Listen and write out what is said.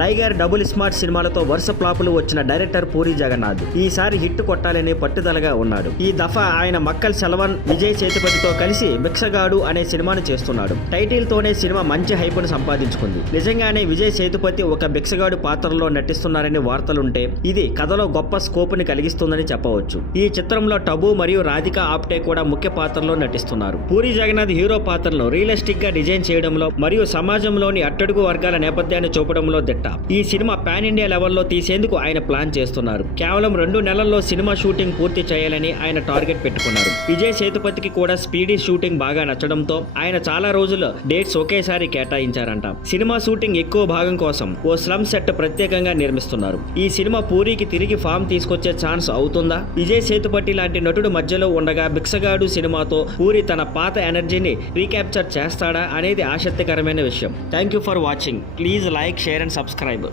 లైగర్, double smart సినిమాలతో వరుస ఫ్లాపులు వచ్చిన డైరెక్టర్ పూరి జగన్నాథ్ ఈసారి హిట్ కొట్టాలని పట్టుదలగా ఉన్నాడు. ఈ దఫా ఆయన మక్కల్ సెల్వన్, విజయ్ సేతుపతితో కలిసి బిక్షగాడు అనే సినిమాను చేస్తున్నాడు. టైటిల్ తోనే సినిమా మంచి హైపును సంపాదించుకుంది. నిజంగానే విజయ్ సేతుపతి ఒక బిక్షగాడు పాత్రలో నటిస్తున్నారని వార్తలుంటే ఇది కథలో గొప్ప స్కోప్ ని కలిగిస్తుందని చెప్పవచ్చు. ఈ చిత్రంలో టబు మరియు రాధికా ఆప్టే కూడా ముఖ్య పాత్రలో నటిస్తున్నారు. పూరి జగన్నాథ్ హీరో పాత్రలను రియలిస్టిక్ గా డిజైన్ చేయడంలో మరియు సమాజంలోని అట్టడుగు వర్గాల నేపథ్యాన్ని చూపడంలో దిట్ట. ఈ సినిమా పాన్ ఇండియా లెవెల్లో తీసేందుకు ఆయన ప్లాన్ చేస్తున్నారు. కేవలం 2 నెలల్లో సినిమా షూటింగ్ పూర్తి చేయాలని ఆయన టార్గెట్ పెట్టుకున్నారు. విజయ్ సేతుపతికి కూడా స్పీడీ షూటింగ్ బాగా నచ్చడంతో ఆయన చాలా రోజులు డేట్స్ ఒకేసారి కేటాయించారంట. సినిమా షూటింగ్ ఎక్కువ భాగం కోసం ఓ స్లమ్ సెట్ ప్రత్యేకంగా నిర్మిస్తున్నారు. ఈ సినిమా పూరికి తిరిగి ఫామ్ తీసుకొచ్చే ఛాన్స్ అవుతుందా? విజయ్ సేతుపతి లాంటి నటుడు మధ్యలో ఉండగా బిక్షగాడు సినిమాతో పూరి తన పాత ఎనర్జీని రీక్యాప్చర్ చేస్తాడా అనేది ఆసక్తికరమైన విషయం. Thank you for watching. Please like, share and subscribe.